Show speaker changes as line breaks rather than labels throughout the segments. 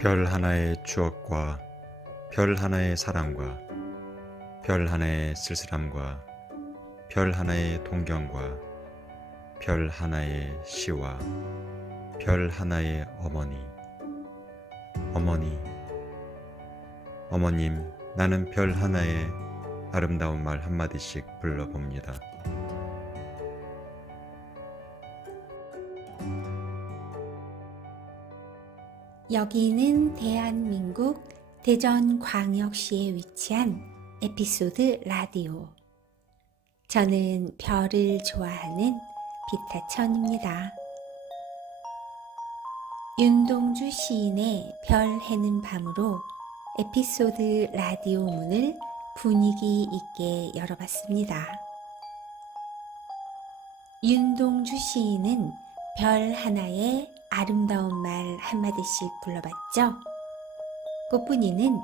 별 하나의 추억과 별 하나의 사랑과 별 하나의 쓸쓸함과 별 하나의 동경과 별 하나의 시와 별 하나의 어머니 어머니 어머님 나는 별 하나의 아름다운 말 한마디씩 불러봅니다.
여기는 대한민국 대전광역시에 위치한 에피소드 라디오. 저는 별을 좋아하는 비타천입니다. 윤동주 시인의 별 해는 밤으로 에피소드 라디오 문을 분위기 있게 열어봤습니다. 윤동주 시인은 별 하나에 아름다운 말 한마디씩 불러봤죠. 꽃분이는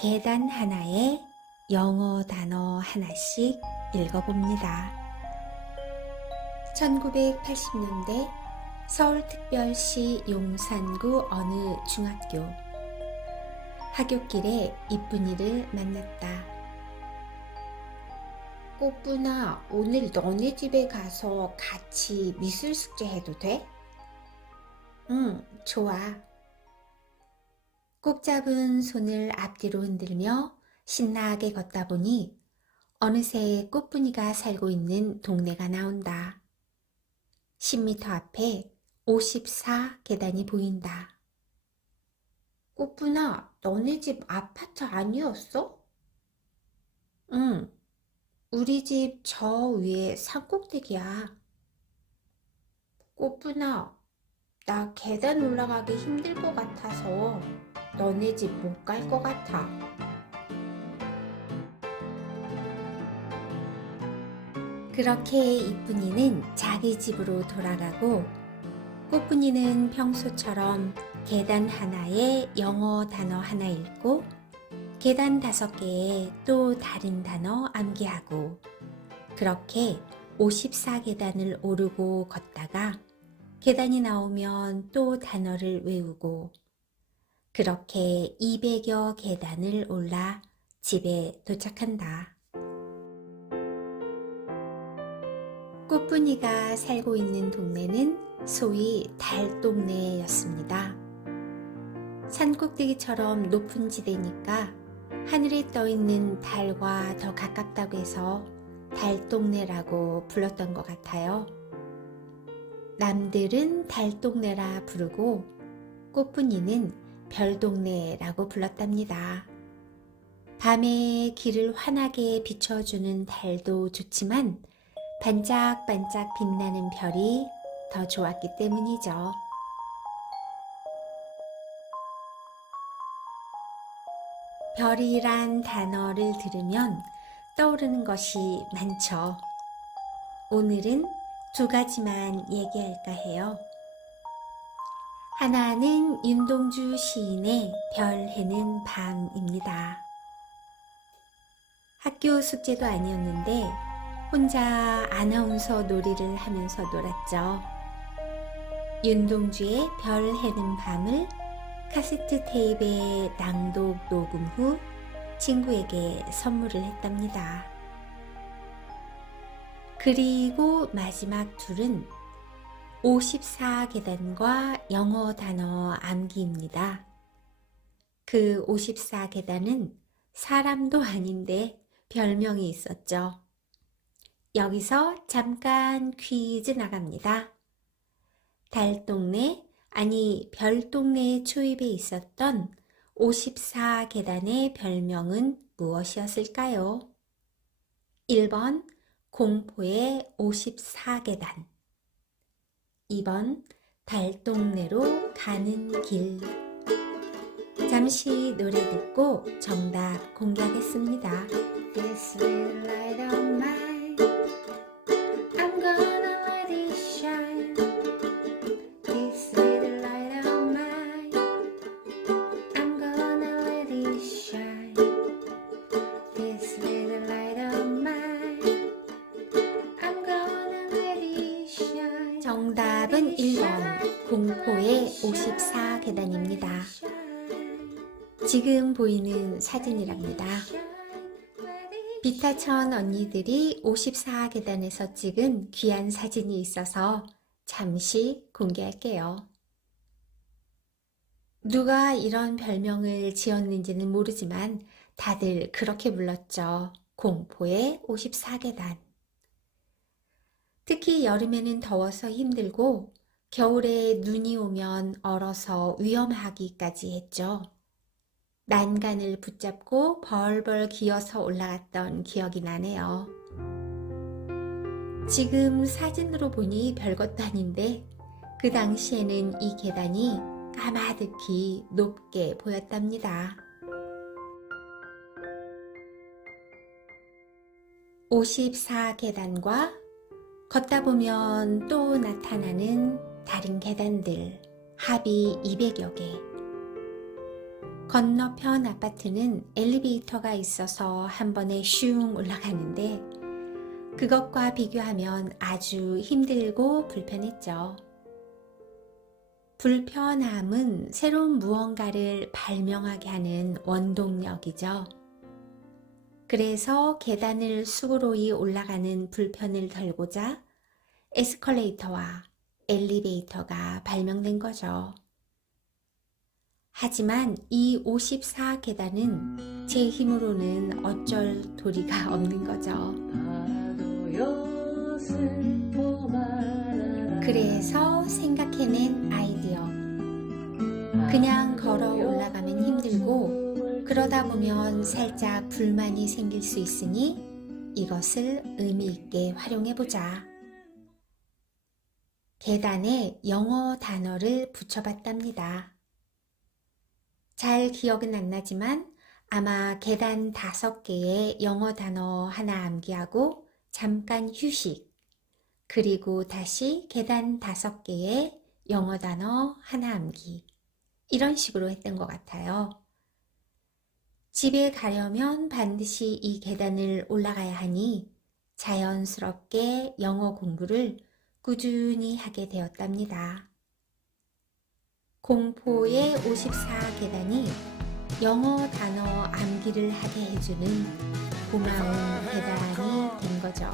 계단 하나에 영어 단어 하나씩 읽어봅니다. 1980년대 서울특별시 용산구 어느 중학교 하굣길에 이쁜이를 만났다.
꽃분아, 오늘 너네 집에 가서 같이 미술 숙제 해도 돼?
응, 좋아. 꼭 잡은 손을 앞뒤로 흔들며 신나게 걷다 보니 어느새 꽃분이가 살고 있는 동네가 나온다. 10m 앞에 54 계단이 보인다.
꽃분아, 너네 집 아파트 아니었어?
응, 우리 집 저 위에 산꼭대기야.
꽃분아, 나 계단 올라가기 힘들 것 같아서 너네 집 못 갈 것 같아.
그렇게 이쁜이는 자기 집으로 돌아가고 꽃분이는 평소처럼 계단 하나에 영어 단어 하나 읽고 계단 다섯 개에 또 다른 단어 암기하고 그렇게 54계단을 오르고 걷다가 계단이 나오면 또 단어를 외우고 그렇게 200여 계단을 올라 집에 도착한다. 꽃분이가 살고 있는 동네는 소위 달동네였습니다. 산꼭대기처럼 높은 지대니까 하늘에 떠 있는 달과 더 가깝다고 해서 달동네라고 불렀던 것 같아요. 남들은 달동네라 부르고 꽃분이는 별동네라고 불렀답니다. 밤에 길을 환하게 비춰주는 달도 좋지만 반짝반짝 빛나는 별이 더 좋았기 때문이죠. 별이란 단어를 들으면 떠오르는 것이 많죠. 오늘은 두 가지만 얘기할까 해요. 하나는 윤동주 시인의 별 해는 밤입니다. 학교 숙제도 아니었는데 혼자 아나운서 놀이를 하면서 놀았죠. 윤동주의 별 해는 밤을 카세트 테이프에 낭독 녹음 후 친구에게 선물을 했답니다. 그리고 마지막 둘은 54계단과 영어 단어 암기입니다. 그 54계단은 사람도 아닌데 별명이 있었죠. 여기서 잠깐 퀴즈 나갑니다. 달동네, 아니 별동네 초입에 있었던 54계단의 별명은 무엇이었을까요? 1번 공포의 54계단 2번 달동네로 가는 길 잠시 노래 듣고 정답 공개하겠습니다. 정답은 1번 공포의 54계단입니다. 지금 보이는 사진이랍니다. 비타천 언니들이 54계단에서 찍은 귀한 사진이 있어서 잠시 공개할게요. 누가 이런 별명을 지었는지는 모르지만 다들 그렇게 불렀죠. 공포의 54계단. 특히 여름에는 더워서 힘들고 겨울에 눈이 오면 얼어서 위험하기까지 했죠. 난간을 붙잡고 벌벌 기어서 올라갔던 기억이 나네요. 지금 사진으로 보니 별것도 아닌데 그 당시에는 이 계단이 까마득히 높게 보였답니다. 54계단과 걷다 보면 또 나타나는 다른 계단들 합이 200여 개. 건너편 아파트는 엘리베이터가 있어서 한 번에 슝 올라가는데 그것과 비교하면 아주 힘들고 불편했죠. 불편함은 새로운 무언가를 발명하게 하는 원동력이죠. 그래서 계단을 수고로이 올라가는 불편을 덜고자 에스컬레이터와 엘리베이터가 발명된 거죠. 하지만 이 54계단은 제 힘으로는 어쩔 도리가 없는 거죠. 그래서 생각해낸 아이디어. 그냥 걸어 올라가면 힘들고 그러다 보면 살짝 불만이 생길 수 있으니 이것을 의미 있게 활용해 보자. 계단에 영어 단어를 붙여봤답니다. 잘 기억은 안 나지만 아마 계단 다섯 개의 영어 단어 하나 암기하고 잠깐 휴식. 그리고 다시 계단 다섯 개의 영어 단어 하나 암기. 이런 식으로 했던 것 같아요. 집에 가려면 반드시 이 계단을 올라가야 하니 자연스럽게 영어 공부를 꾸준히 하게 되었답니다. 공포의 54계단이 영어 단어 암기를 하게 해주는 고마운 계단이 된 거죠.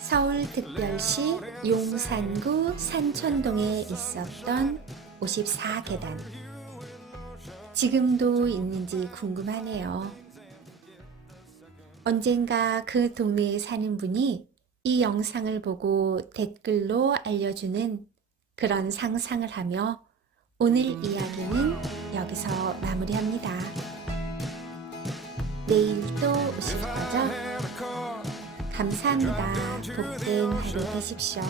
서울특별시 용산구 산천동에 있었던 54계단. 지금도 있는지 궁금하네요. 언젠가 그 동네에 사는 분이 이 영상을 보고 댓글로 알려주는 그런 상상을 하며 오늘 이야기는 여기서 마무리합니다. 내일 또 오실 거죠? 감사합니다. 복된 하루 되십시오.